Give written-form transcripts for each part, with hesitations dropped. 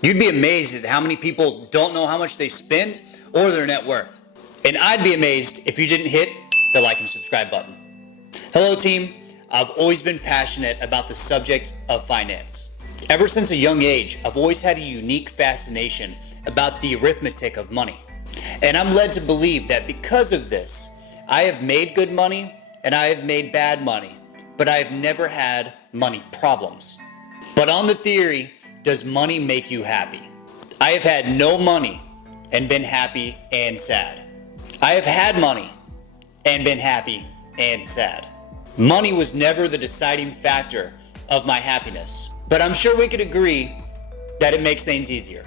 You'd be amazed at how many people don't know how much they spend or their net worth. And I'd be amazed if you didn't hit the like and subscribe button. Hello team, I've always been passionate about the subject of finance. Ever since a young age, I've always had a unique fascination about the arithmetic of money. And I'm led to believe that because of this, I have made good money and I have made bad money, but I have never had money problems. But on the theory, does money make you happy? I have had no money and been happy and sad. I have had money and been happy and sad. Money was never the deciding factor of my happiness, but I'm sure we could agree that it makes things easier.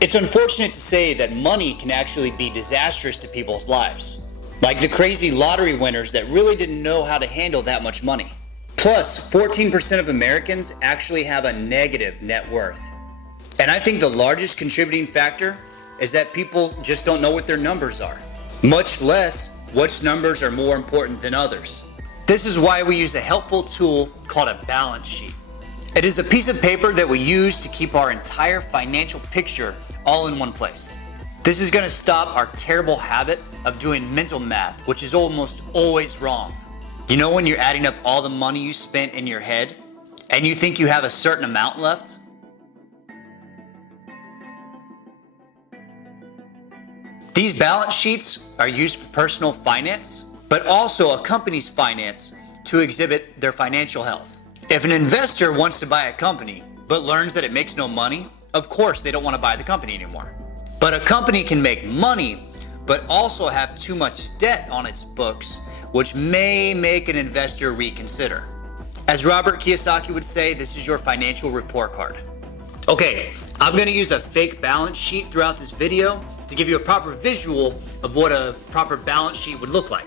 It's unfortunate to say that money can actually be disastrous to people's lives, like the crazy lottery winners that really didn't know how to handle that much money. Plus, 14% of Americans actually have a negative net worth. And I think the largest contributing factor is that people just don't know what their numbers are, much less which numbers are more important than others. This is why we use a helpful tool called a balance sheet. It is a piece of paper that we use to keep our entire financial picture all in one place. This is going to stop our terrible habit of doing mental math, which is almost always wrong. You know when you're adding up all the money you spent in your head and you think you have a certain amount left? These balance sheets are used for personal finance, but also a company's finance to exhibit their financial health. If an investor wants to buy a company but learns that it makes no money, of course they don't want to buy the company anymore. But a company can make money but also have too much debt on its books, which may make an investor reconsider. As Robert Kiyosaki would say, this is your financial report card. Okay, I'm going to use a fake balance sheet throughout this video to give you a proper visual of what a proper balance sheet would look like.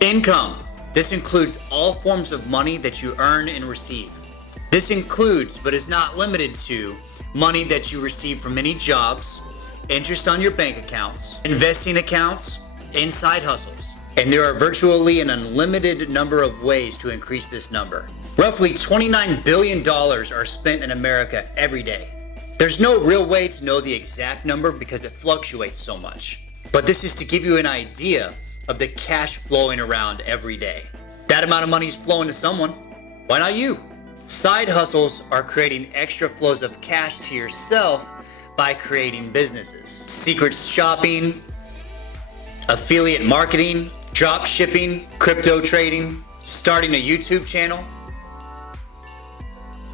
Income. This includes all forms of money that you earn and receive. This includes, but is not limited to, money that you receive from any jobs, interest on your bank accounts, investing accounts, and side hustles. And there are virtually an unlimited number of ways to increase this number. Roughly $29 billion are spent in America every day. There's no real way to know the exact number because it fluctuates so much. But this is to give you an idea of the cash flowing around every day. That amount of money is flowing to someone. Why not you? Side hustles are creating extra flows of cash to yourself by creating businesses. Secret shopping, affiliate marketing, drop shipping, crypto trading, starting a YouTube channel.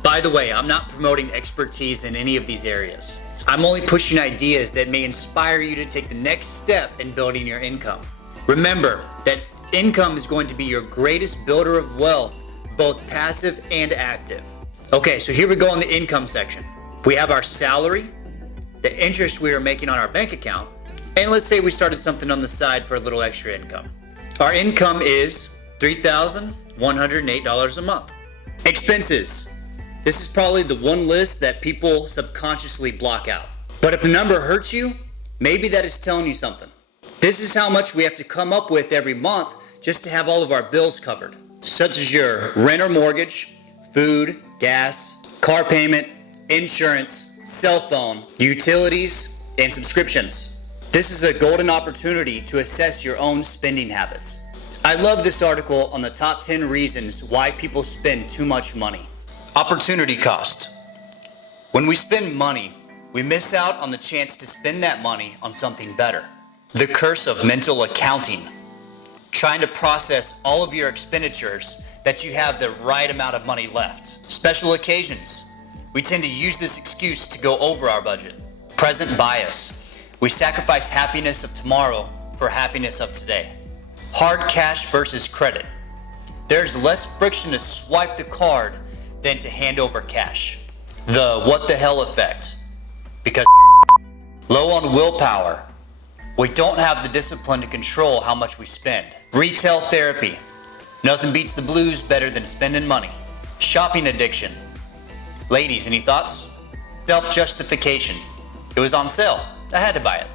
By the way, I'm not promoting expertise in any of these areas. I'm only pushing ideas that may inspire you to take the next step in building your income. Remember that income is going to be your greatest builder of wealth, both passive and active. Okay, so here we go in the income section. We have our salary, the interest we are making on our bank account, and let's say we started something on the side for a little extra income. Our income is $3,108 a month. Expenses. This is probably the one list that people subconsciously block out. But if the number hurts you, maybe that is telling you something. This is how much we have to come up with every month just to have all of our bills covered, such as your rent or mortgage, food, gas, car payment, insurance, cell phone, utilities, and subscriptions. This is a golden opportunity to assess your own spending habits. I love this article on the top 10 reasons why people spend too much money. Opportunity cost. When we spend money, we miss out on the chance to spend that money on something better. The curse of mental accounting. Trying to process all of your expenditures that you have the right amount of money left. Special occasions. We tend to use this excuse to go over our budget. Present bias. We sacrifice happiness of tomorrow for happiness of today. Hard cash versus credit. There's less friction to swipe the card than to hand over cash. The what the hell effect. Because low on willpower. We don't have the discipline to control how much we spend. Retail therapy. Nothing beats the blues better than spending money. Shopping addiction. Ladies, any thoughts? Self-justification. It was on sale. I had to buy it.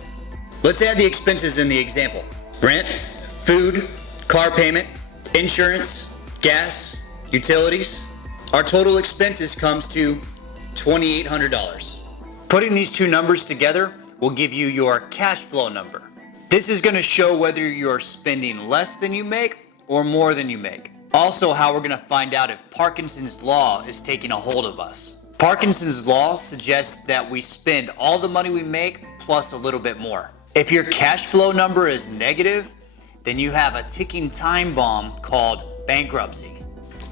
Let's add the expenses in the example. Rent, food, car payment, insurance, gas, utilities. Our total expenses comes to $2,800. Putting these two numbers together will give you your cash flow number. This is going to show whether you're spending less than you make or more than you make. Also, how we're going to find out if Parkinson's law is taking a hold of us. Parkinson's law suggests that we spend all the money we make plus a little bit more. If your cash flow number is negative, then you have a ticking time bomb called bankruptcy.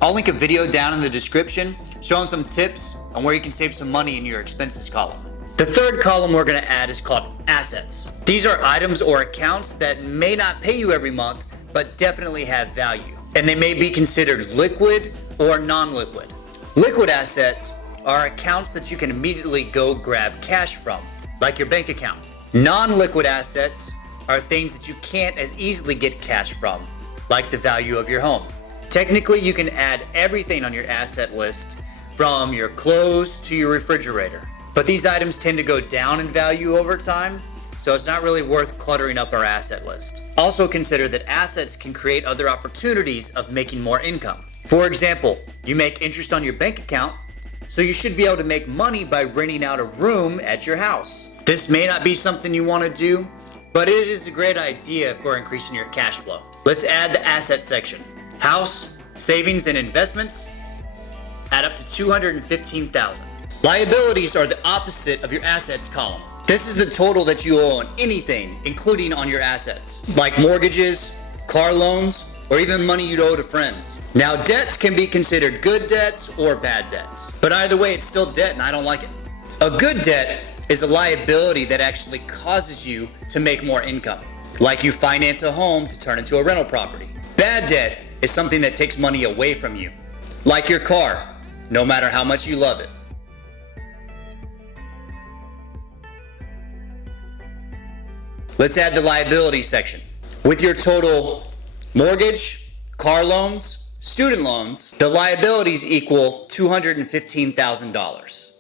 I'll link a video down in the description showing some tips on where you can save some money in your expenses column. The third column we're going to add is called assets. These are items or accounts that may not pay you every month, but definitely have value. And they may be considered liquid or non-liquid. Liquid assets are accounts that you can immediately go grab cash from, like your bank account. Non-liquid assets are things that you can't as easily get cash from, like the value of your home. Technically, you can add everything on your asset list, from your clothes to your refrigerator. But these items tend to go down in value over time, so it's not really worth cluttering up our asset list. Also consider that assets can create other opportunities of making more income. For example, you make interest on your bank account, so you should be able to make money by renting out a room at your house. This may not be something you want to do, but it is a great idea for increasing your cash flow. Let's add the asset section. House, savings, and investments add up to $215,000. Liabilities are the opposite of your assets column. This is the total that you owe on anything, including on your assets, like mortgages, car loans, or even money you'd owe to friends. Now, debts can be considered good debts or bad debts, but either way, it's still debt and I don't like it. A good debt is a liability that actually causes you to make more income, like you finance a home to turn into a rental property. Bad debt is something that takes money away from you, like your car, no matter how much you love it. Let's add the liability section. With your total mortgage, car loans, student loans, the liabilities equal $215,000.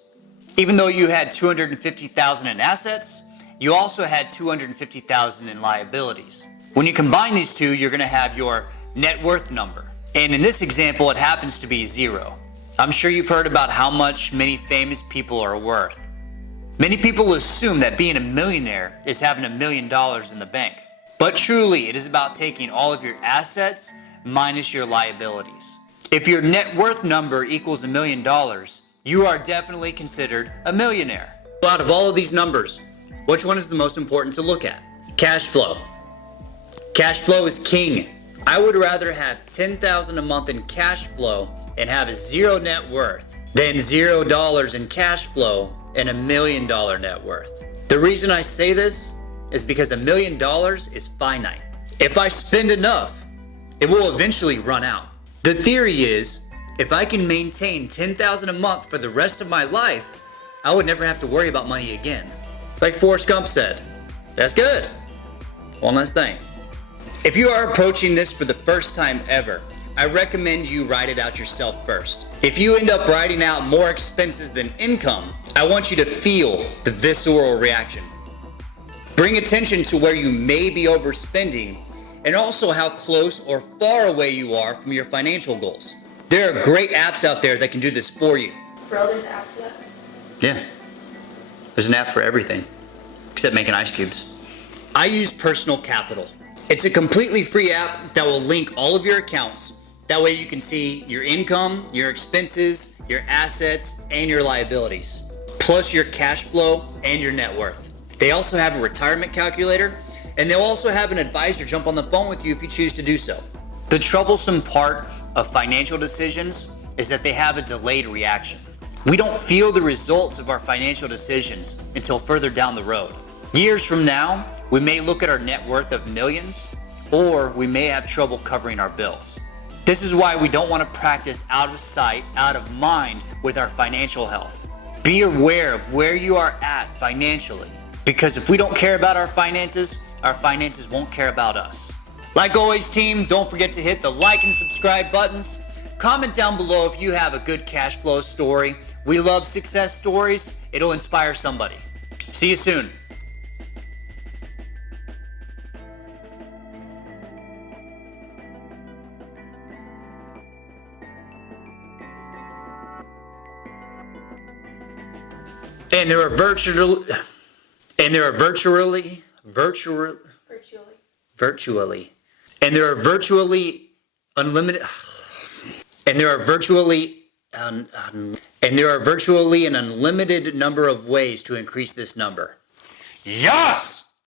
Even though you had $250,000 in assets, you also had $250,000 in liabilities. When you combine these two, you're going to have your net worth number. And in this example, it happens to be zero. I'm sure you've heard about how much many famous people are worth. Many people assume that being a millionaire is having $1 million in the bank. But truly, it is about taking all of your assets minus your liabilities. If your net worth number equals $1 million, you are definitely considered a millionaire. Out of all of these numbers, which one is the most important to look at? Cash flow. Cash flow is king. I would rather have $10,000 a month in cash flow and have a zero net worth than $0 in cash flow and $1 million net worth. The reason I say this is because $1 million is finite. If I spend enough, it will eventually run out. The theory is, if I can maintain $10,000 a month for the rest of my life, I would never have to worry about money again. Like Forrest Gump said, that's good. One last thing. If you are approaching this for the first time ever, I recommend you write it out yourself first. If you end up writing out more expenses than income, I want you to feel the visceral reaction. Bring attention to where you may be overspending and also how close or far away you are from your financial goals. There are great apps out there that can do this for you. For others, an app for that? Yeah. There's an app for everything, except making ice cubes. I use Personal Capital. It's a completely free app that will link all of your accounts. That way you can see your income, your expenses, your assets, and your liabilities, plus your cash flow and your net worth. They also have a retirement calculator, and they'll also have an advisor jump on the phone with you if you choose to do so. The troublesome part of financial decisions is that they have a delayed reaction. We don't feel the results of our financial decisions until further down the road. Years from now, we may look at our net worth of millions, or we may have trouble covering our bills. This is why we don't want to practice out of sight, out of mind with our financial health. Be aware of where you are at financially, because if we don't care about our finances won't care about us. Like always, team, don't forget to hit the like and subscribe buttons. Comment down below if you have a good cash flow story. We love success stories. It'll inspire somebody. See you soon. And there are virtually and there are virtually and there are virtually unlimited and there are virtually and there are virtually an unlimited number of ways to increase this number. Yes!